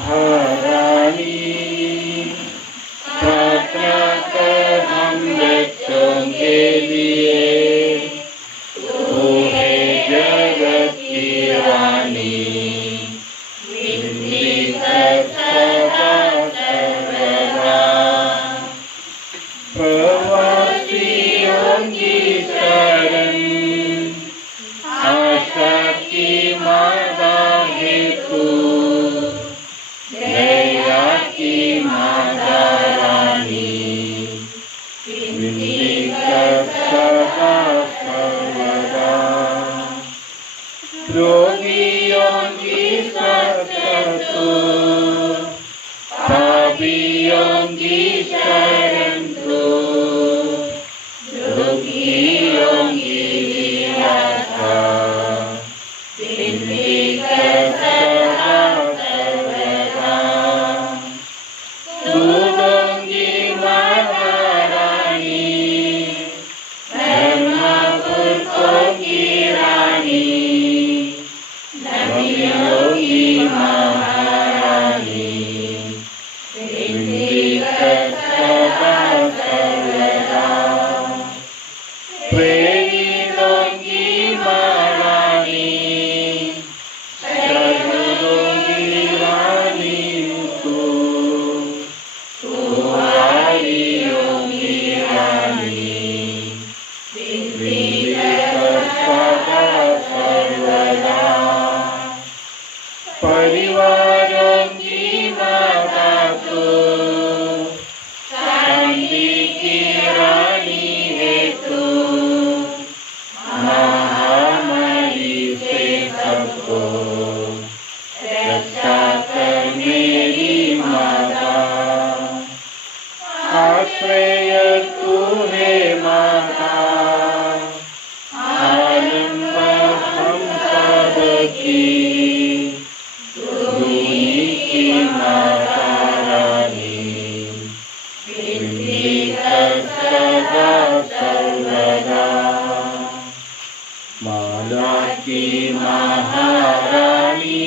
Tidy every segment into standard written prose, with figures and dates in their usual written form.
महारानी प्रार्थना कर हम बच्चों के लिए, तू है जगत की रानी, विनती कर सदा सर्वदा। प्रवासियों की शरण, आशा की माता है तू, दया की माता रानी, विनती कर सदा सर्वदा। रोगियों की सहायता तू, पापियों की शरण तू, रोगियों की आशा, विनती कर सदा सर्वदा। दूतों की माता रानी, धर्मपुरुषों की रानी, नबियों की महारानी, विनती कर सदा सर्वदा। प्रेरितों की महारानी, शहीदों की रानी तू, वारियों की रानी, विनती कर सदा सर्वदा। परिवारों की माता तू, शांति की रानी है तू, महामारी से सबको रक्षा कर मेरी माता। आश्रय तू है माता, आलंबन हम सब की, रूही की माता रानी, विनती कर सदा सर्वदा। माला की महारानी,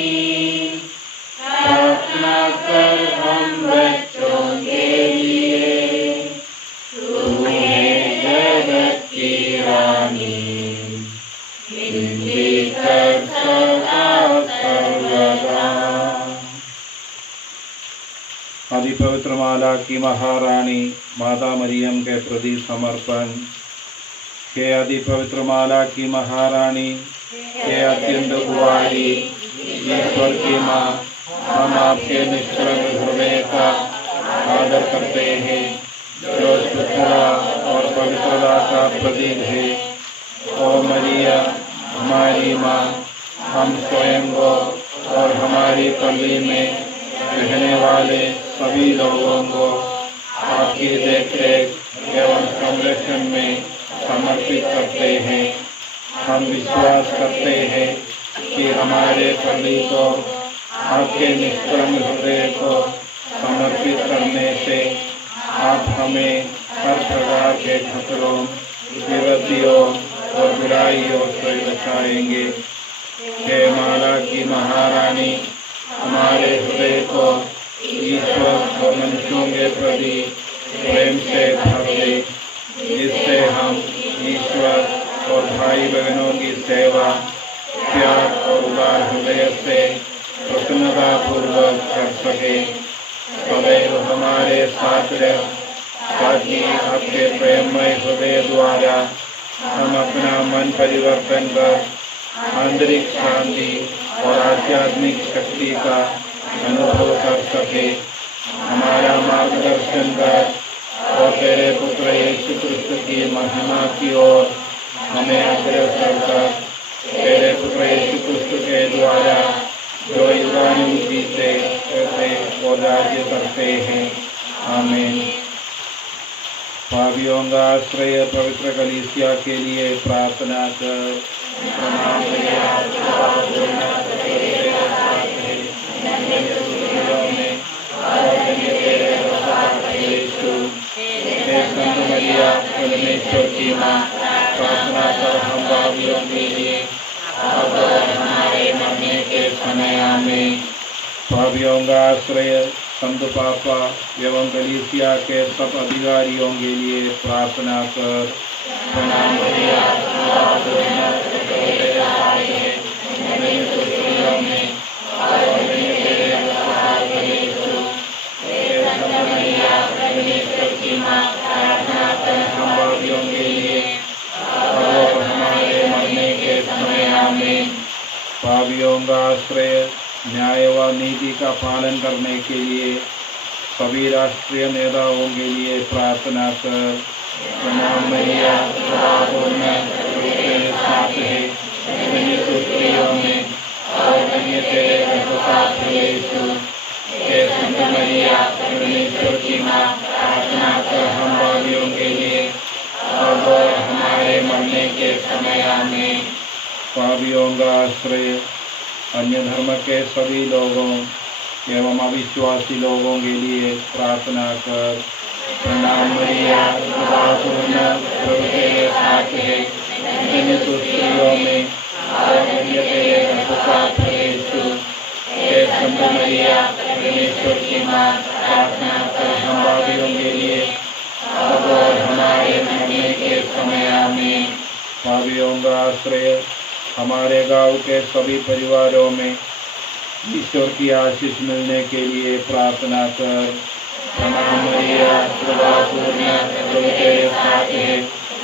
प्रार्थना कर हम बच्चों के लिए, तू है जगत की रानी, विनती कर सदा सर्वदा। आदि पवित्र माला की महारानी माता मरियम के प्रति समर्पण। हे आदि पवित्र माला की महारानी, हे अत्यंत कुंवारी ईश्वर की माँ, हम आपके निष्कलंक हृदय का आदर करते हैं, जो शुद्धता और पवित्रता का प्रतीक है। ओ मरिया हमारी माँ, हम स्वयं को और हमारी पल्ली में रहने वाले सभी लोगों को आपकी देखरेख एवं संरक्षण में समर्पित करते हैं। हम विश्वास करते हैं कि हमारे पल्ली को आपके निष्कलंक हृदय को समर्पित करने से आप हमें हर प्रकार के खतरों, विपत्तियों और बुराइयों से बचाएंगे। हे माला की महारानी, हमारे हृदय को ईश्वर और मनुष्यों के प्रति प्रेम से भर दे, जिससे हम ईश्वर और भाई बहनों की सेवा प्यार और उदार हृदय से प्रसन्नता पूर्वक कर सके। सदैव हमारे साथ रह, ताकि आपके प्रेममय हृदय द्वारा हम अपना मन परिवर्तन कर आंतरिक शांति और आध्यात्मिक शक्ति का अनुभव कर सके। हमारा मार्गदर्शन कर और तेरे पुत्र यीशु क्रिस्त की महिमा की ओर हमें अग्रसर कर, तेरे पुत्र यीशु क्रिस्त के द्वारा जो युगानुयुग जीते रहते और राज्य करते हैं। आमीन। पापियों का आश्रय पवित्र कलीसिया के लिए प्रार्थना कर। प्रणाम संत मरिया परमेश्वर की माँ, प्रार्थना कर हम पापियों के लिए अब और हमारे मरने के समय आमीन। पापियों का आश्रय संत पापा एवं कलीसिया के सब अधिकारियों के लिए प्रार्थना कर। प्रणाम मरिया परमेश्वर की माँ, प्रार्थना कर हम पापियों के लिए अब और हमारे मरने के समय आमीन। पापियों का आश्रय न्याय व नीति का पालन करने के लिए सभी राष्ट्रीय नेताओं के लिए प्रार्थना कर। प्रणाम मरिया तेरे साथ है, स्त्रियों में और धन्य तेरे गर्भ का फल यीशु। हे संत मरिया परमेश्वर की माँ, प्रार्थना कर हम पापियों के लिए अब और हमारे मरने के समय आमीन। पापियों का आश्रय अन्य धर्म के सभी लोगों एवं अविश्वासी लोगों के लिए प्रार्थना कर। प्रणाम मरिया प्रभु तेरे साथ है, धन्य तू स्त्रियों में और धन्य तेरे गर्भ का फल यीशु। हे संत मरिया परमेश्वर की माँ, प्रार्थना कर हम पापियों के लिए अब और हमारे मरने के समय आमीन। पापियों का आश्रय हमारे गांव के सभी परिवारों में ईश्वर की आशीष मिलने के लिए प्रार्थना कर। प्रणाम मरिया कृपापूर्ण प्रभु तेरे साथ है,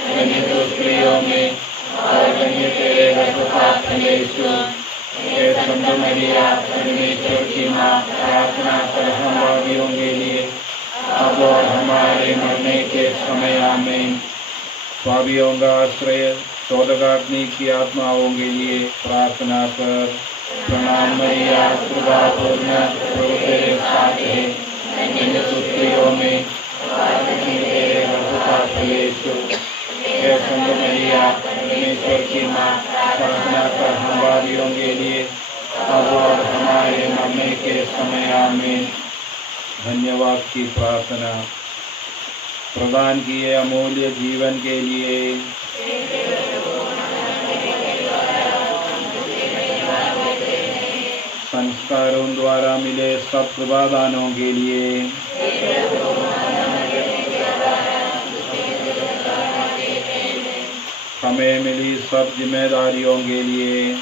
धन्य तू स्त्रियों में और धन्य तेरे गर्भ का फल यीशु। हे संत मरिया परमेश्वर की माँ, प्रार्थना कर हम पापियों के लिए अब और हमारे मरने के समय आमीन। पापियों का आश्रय शोधकाग्नि की आत्माओं के लिए प्रार्थना कर। प्रणाम मरिया कृपापूर्ण प्रभु तेरे साथ है, धन्य तू स्त्रियों में और धन्य तेरे गर्भ का फल यीशु। हे संत मरिया परमेश्वर की माँ, प्रार्थना कर हम पापियों के लिए अब और हमारे मरने के समय आमीन। धन्यवाद की प्रार्थना। प्रदान किए अमूल्य जीवन के लिए संस्कारों द्वारा मिले सब कृपादानों के लिए हमें मिली सब जिम्मेदारियों के लिए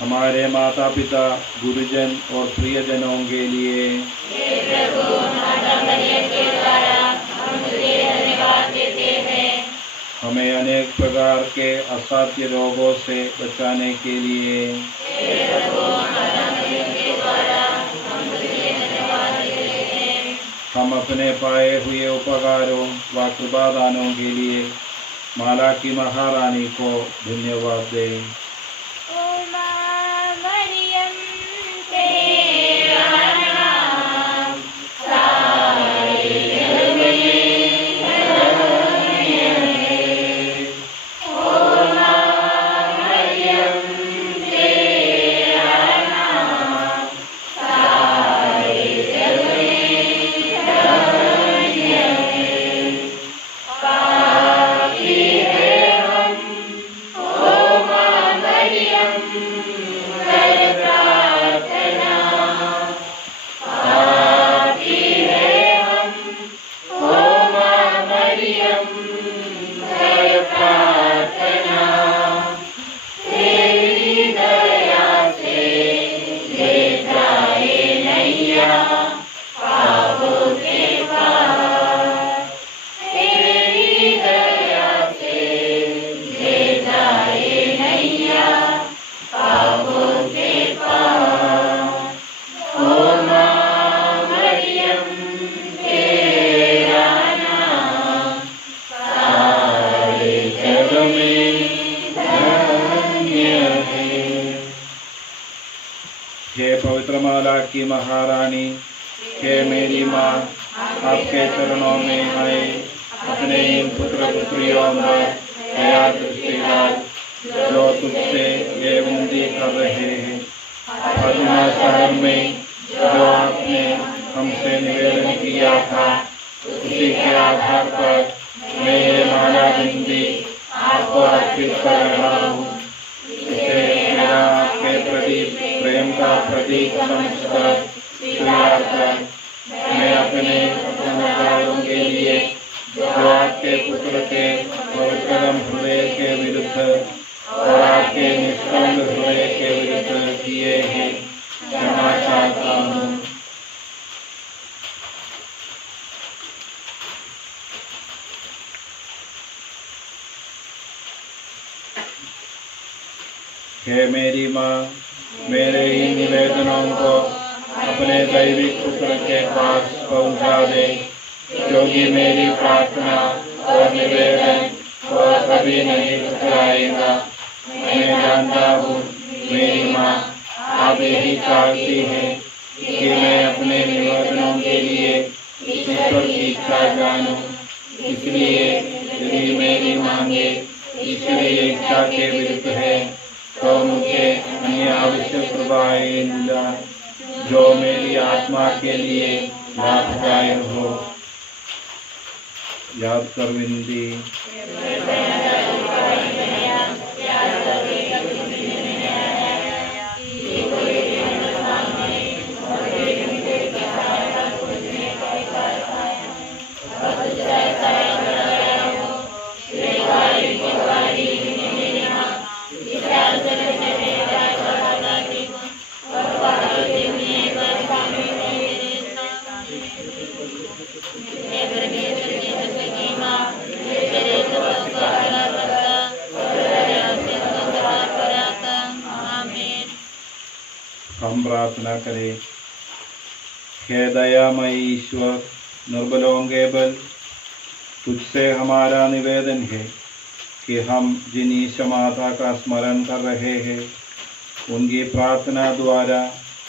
हमारे माता पिता गुरुजन और प्रियजनों के लिए हमें अनेक प्रकार के असाध्य रोगों से बचाने के लिए हम अपने पाए हुए उपकारों व कृपादानों के लिए माला की महारानी को धन्यवाद दें। पवित्र माला की महारानी, हे मेरी माँ, आपके चरणों में आए अपने इन पुत्र पुत्रियों पर दया दृष्टि डाल, जो तुझसे ये विनती कर रहे हैं। फातिमा शहर में जो आपने हमसे निवेदन किया था, उसी के आधार पर मैं ये माला बिंदी आपको अर्पित कर रहा हूँ। इसे मेरा आपके प्रति प्रेम का प्रतीक समझकर स्वीकार कर मैं अपने गुनहगारों के लिए, जो आपके पुत्र के पवित्र हृदय के विरुद्ध और आपके निष्कलंक हृदय के विरुद्ध किए हैं, क्षमा चाहता हूँ। हे मेरी माँ, मेरे इन निवेदनों को अपने दैविक पुत्र के पास पहुँचा दे, जो कि मेरी प्रार्थना और निवेदन को कभी नहीं ठुकराएगा। मैं जानता हूँ मेरी माँ, आप यही चाहती हैं कि मैं अपने निवेदनों के लिए ईश्वर की इच्छा जानूँ। इसलिए यदि मेरी मांगे ईश्वरीय इच्छा के विरुद्ध है, तो मुझे अन्य आवश्यक कृपाएं मिला, जो मेरी आत्मा के लिए लाभदायक हो। याद कर विनती, हम प्रार्थना करें। हे दयामय ईश्वर, निर्बलों के बल, तुझसे हमारा निवेदन है कि हम जिन ईशा माता का स्मरण कर रहे हैं, उनकी प्रार्थना द्वारा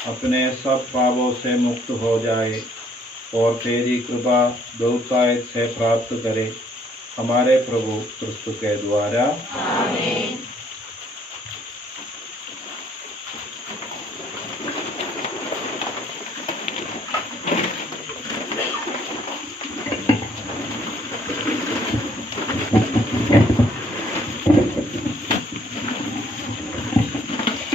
अपने सब पापों से मुक्त हो जाए और तेरी कृपा बहुतायत से प्राप्त करे, हमारे प्रभु क्रिस्तु के द्वारा। आमीन।